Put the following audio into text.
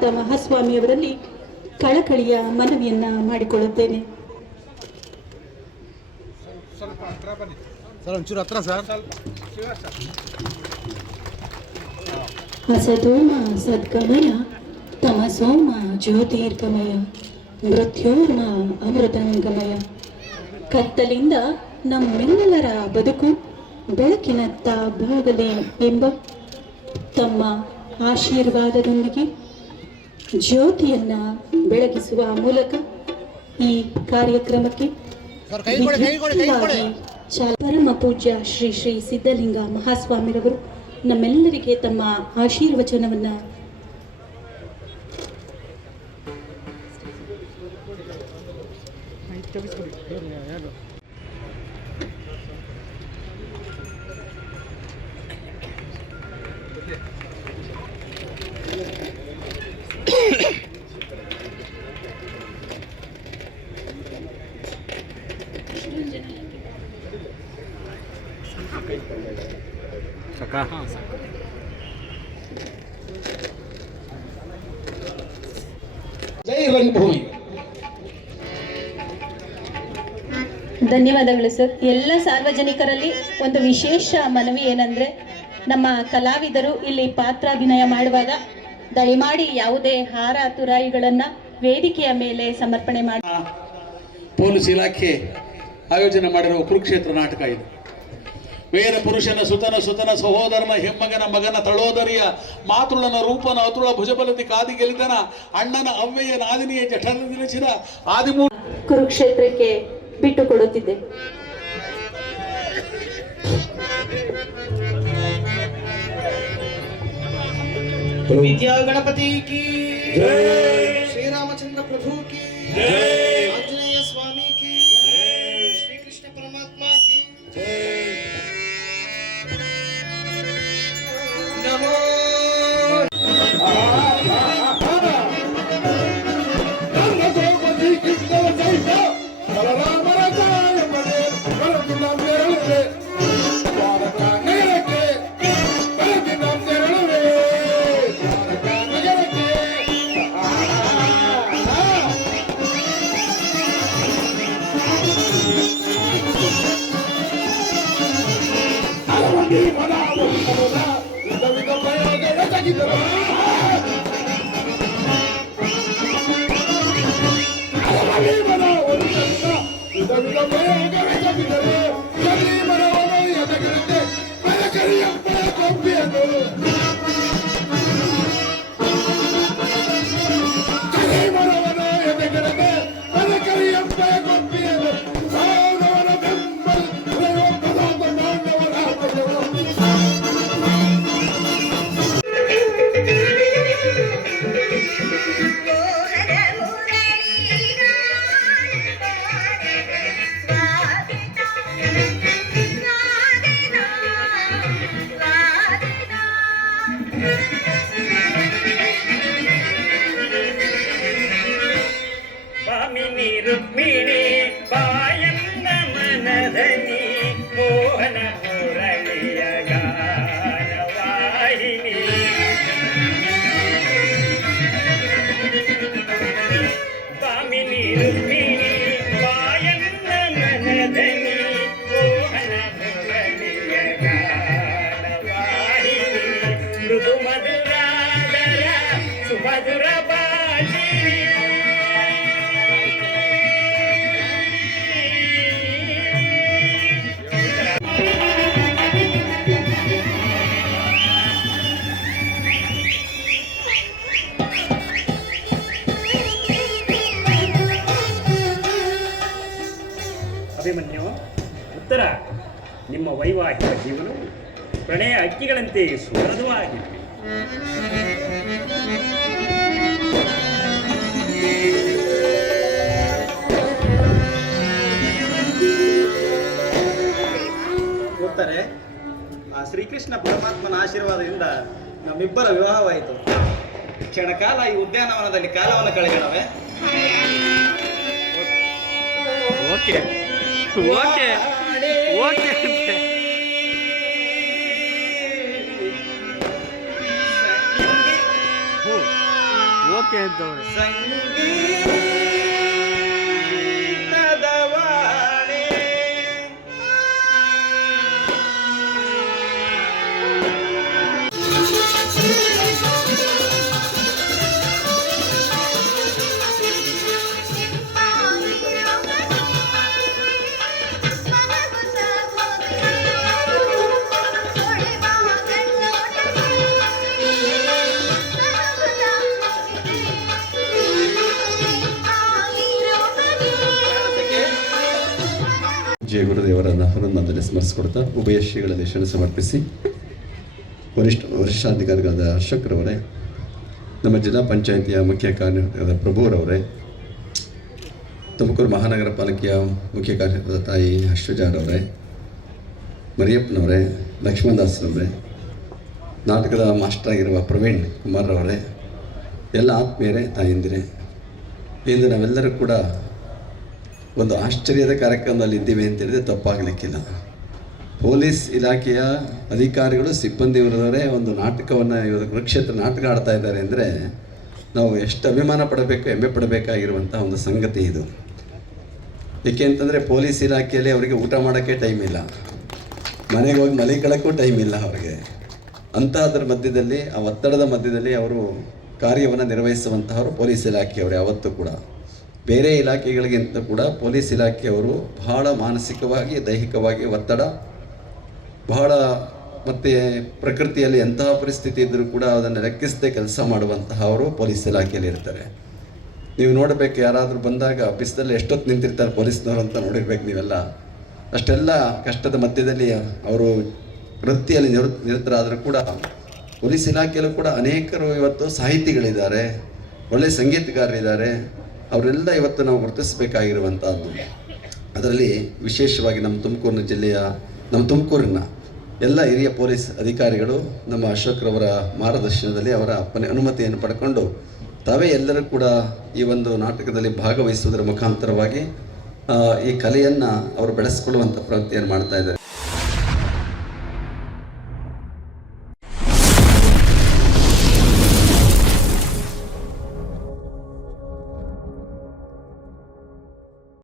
ಶ್ರೀನಾಥ ಮಹಾಸ್ವಾಮಿಯವರಲ್ಲಿ ಕಳಕಳಿಯ ಮನವಿಯನ್ನ ಮಾಡಿಕೊಳ್ಳುತ್ತೇನೆ. ಅಸತೋಮ ಸದ್ಗಮಯ ತಮಸೋಮ ಜ್ಯೋತಿರ್ಗಮಯ ಮೃತ್ಯೋರ್ಮ ಅಮೃತಂಗಮಯ. ಕತ್ತಲಿಂದ ನಮ್ಮೆಲ್ಲರ ಬದುಕು ಬೆಳಕಿನತ್ತ ಬಾಗಲಿ ಎಂಬ ತಮ್ಮ ಆಶೀರ್ವಾದದೊಂದಿಗೆ ಜ್ಯೋತಿಯನ್ನ ಬೆಳಗಿಸುವ ಮೂಲಕ ಈ ಕಾರ್ಯಕ್ರಮಕ್ಕೆ ಪರಮ ಪೂಜ್ಯ ಶ್ರೀ ಶ್ರೀ ಸಿದ್ಧಲಿಂಗ ಮಹಾಸ್ವಾಮಿರವರು ನಮ್ಮೆಲ್ಲರಿಗೆ ತಮ್ಮ ಆಶೀರ್ವಚನವನ್ನ ಜೈ ರಂಗಭೂಮಿ. ಧನ್ಯವಾದಗಳು ಸರ್ ಎಲ್ಲ ಸಾರ್ವಜನಿಕರಲ್ಲಿ ಒಂದು ವಿಶೇಷ ಮನವಿ ಏನಂದ್ರೆ ನಮ್ಮ ಕಲಾವಿದರು ಇಲ್ಲಿ ಪಾತ್ರಾಭಿನಯ ಮಾಡುವಾಗ ದಯಮಾಡಿ ಯಾವುದೇ ಹಾರ ತುರಾಯಿಗಳನ್ನ ವೇದಿಕೆಯ ಮೇಲೆ ಸಮರ್ಪಣೆ ಮಾಡಿ ಪೊಲೀಸ್ ಇಲಾಖೆ ಆಯೋಜನೆ ಮಾಡಿರುವ ಕುರುಕ್ಷೇತ್ರ ನಾಟಕ ಇದು. ವೇದ ಪುರುಷನ ಸುತನ ಸುತನ ಸಹೋದರನ ಹೆಮ್ಮಗನ ಮಗನ ತಳೋದರಿಯ ಮಾತೃಳನ ರೂಪನ ಅತುಳ ಭುಜಬಲತಿ ಕಾದಿ ಗೆಲಿತನ ಅಣ್ಣನ ಅವ್ವೆಯ ನಾದಿನಿಯ ಜಠರ ದಿನಸಿದ ಆದಿಮೂ ಕುರುಕ್ಷೇತ್ರಕ್ಕೆ ಬಿಟ್ಟು ಕೊಡುತ್ತಿದ್ದೆ. ವಿದ್ಯಾ ಗಣಪತಿ ಕೀ ವೈವಾಹಿಕ ಜೀವನವು ಪ್ರಣಯ ಅಕ್ಕಿಗಳಂತೆ ಸುಮಧುವಾಗಿದೆ ಗೊತ್ತಾರೆ ಆ ಶ್ರೀಕೃಷ್ಣ ಪರಮಾತ್ಮನ ಆಶೀರ್ವಾದದಿಂದ ನಮ್ಮಿಬ್ಬರ ವಿವಾಹವಾಯಿತು. ಕ್ಷಣಕಾಲ ಈ ಉದ್ಯಾನವನದಲ್ಲಿ ಕಾಲವನ್ನು ಕಳೆಯೋಣವೇ ಓಕೆ. ಓಕೆ. ಓಕೆ. ಓಕೆ ಅಂತವ್ರೆ ಹನುಮಂತನೆ ಸ್ಮರಿಸಿಕೊಡ್ತಾ ಉಭಯ ಶ್ರೀಗಳಲ್ಲಿ ಶರಣ ಸಮರ್ಪಿಸಿ ವರಿಷ್ಠ ವರಿಷ್ಠಾಧಿಕಾರಿಗಳಾದ ಅಶೋಕ್ರವರೇ ನಮ್ಮ ಜಿಲ್ಲಾ ಪಂಚಾಯಿತಿಯ ಮುಖ್ಯ ಕಾರ್ಯದರ್ಶಿಯಾದ ಪ್ರಭುರವರೇ ತುಮಕೂರು ಮಹಾನಗರ ಪಾಲಿಕೆಯ ಮುಖ್ಯ ಕಾರ್ಯದರ್ಶಿ ತಾಯಿ ಅಶ್ವಜಾರವರೇ ಮರಿಯಪ್ಪನವರೇ ಲಕ್ಷ್ಮಣದಾಸ್ರವರೇ ನಾಟಕದ ಮಾಸ್ಟರ್ ಆಗಿರುವ ಪ್ರವೀಣ್ ಕುಮಾರ್ ಅವರೇ ಎಲ್ಲ ಆತ್ಮೀಯರೇ, ತಾಯಂದಿರೇ, ಇಂದು ನಾವೆಲ್ಲರೂ ಕೂಡ ಒಂದು ಆಶ್ಚರ್ಯದ ಕಾರ್ಯಕ್ರಮದಲ್ಲಿ ಇದ್ದೀವಿ ಅಂತ ಹೇಳಿದ್ರೆ ತಪ್ಪಾಗಲಿಕ್ಕಿಲ್ಲ. ಪೊಲೀಸ್ ಇಲಾಖೆಯ ಅಧಿಕಾರಿಗಳು ಸಿಬ್ಬಂದಿಯವರವರೇ ಒಂದು ನಾಟಕವನ್ನು ಇವರು ಕುರುಕ್ಷೇತ್ರ ನಾಟಕ ಆಡ್ತಾ ಇದ್ದಾರೆ ಅಂದರೆ ನಾವು ಎಷ್ಟು ಅಭಿಮಾನ ಪಡಬೇಕು, ಹೆಮ್ಮೆ ಪಡಬೇಕಾಗಿರುವಂಥ ಒಂದು ಸಂಗತಿ ಇದು. ಏಕೆ ಅಂತಂದರೆ ಪೊಲೀಸ್ ಇಲಾಖೆಯಲ್ಲಿ ಅವರಿಗೆ ಊಟ ಮಾಡೋಕ್ಕೆ ಟೈಮ್ ಇಲ್ಲ. ಮನೆಗೆ ಹೋಗಿ ಮಲಿಕೊಳ್ಳೋಕ್ಕೂ ಟೈಮ್ ಇಲ್ಲ ಅವರಿಗೆ. ಅಂಥದ್ರ ಮಧ್ಯದಲ್ಲಿ, ಆ ಒತ್ತಡದ ಮಧ್ಯದಲ್ಲಿ ಅವರು ಕಾರ್ಯವನ್ನು ನಿರ್ವಹಿಸುವಂತಹವರು ಪೊಲೀಸ್ ಇಲಾಖೆಯವರು ಯಾವತ್ತೂ ಕೂಡ. ಬೇರೆ ಇಲಾಖೆಗಳಿಗಿಂತ ಕೂಡ ಪೊಲೀಸ್ ಇಲಾಖೆಯವರು ಬಹಳ ಮಾನಸಿಕವಾಗಿ, ದೈಹಿಕವಾಗಿ ಒತ್ತಡ ಬಹಳ ಮತ್ತು ಪ್ರಕೃತಿಯಲ್ಲಿ ಎಂತಹ ಪರಿಸ್ಥಿತಿ ಇದ್ದರೂ ಕೂಡ ಅದನ್ನು ಲೆಕ್ಕಿಸದೆ ಕೆಲಸ ಮಾಡುವಂತಹ ಅವರು ಪೊಲೀಸ್ ಇಲಾಖೆಯಲ್ಲಿ ಇರ್ತಾರೆ. ನೀವು ನೋಡಬೇಕು, ಯಾರಾದರೂ ಬಂದಾಗ ಬಿಸಿಲಲ್ಲಿ ಎಷ್ಟೊತ್ತು ನಿಂತಿರ್ತಾರೆ ಪೊಲೀಸ್ನವರು ಅಂತ ನೋಡಿರ್ಬೇಕು ನೀವೆಲ್ಲ. ಅಷ್ಟೆಲ್ಲ ಕಷ್ಟದ ಮಧ್ಯದಲ್ಲಿ ಅವರು ವೃತ್ತಿಯಲ್ಲಿ ನಿವೃತ್ ನಿರತರಾದರೂ ಕೂಡ ಪೊಲೀಸ್ ಇಲಾಖೆಯಲ್ಲೂ ಕೂಡ ಅನೇಕರು ಇವತ್ತು ಸಾಹಿತಿಗಳಿದ್ದಾರೆ ಒಳ್ಳೆಯ ಸಂಗೀತಗಾರರಿದ್ದಾರೆ. ಅವರೆಲ್ಲ ಇವತ್ತು ನಾವು ಗುರುತಿಸಬೇಕಾಗಿರುವಂಥದ್ದು ಅದರಲ್ಲಿ ವಿಶೇಷವಾಗಿ ನಮ್ಮ ತುಮಕೂರಿನ ಜಿಲ್ಲೆಯ, ನಮ್ಮ ತುಮಕೂರಿನ ಎಲ್ಲ ಹಿರಿಯ ಪೊಲೀಸ್ ಅಧಿಕಾರಿಗಳು ನಮ್ಮ ಅಶೋಕ್ರವರ ಮಾರ್ಗದರ್ಶನದಲ್ಲಿ ಅವರ ಅಪ್ಪನೆ ಅನುಮತಿಯನ್ನು ಪಡ್ಕೊಂಡು ತಾವೇ ಎಲ್ಲರೂ ಕೂಡ ಈ ಒಂದು ನಾಟಕದಲ್ಲಿ ಭಾಗವಹಿಸುವುದರ ಮುಖಾಂತರವಾಗಿ ಈ ಕಲೆಯನ್ನು ಅವರು ಬೆಳೆಸ್ಕೊಳ್ಳುವಂಥ ಪ್ರವೃತ್ತಿಯನ್ನು ಮಾಡ್ತಾ ಇದ್ದಾರೆ.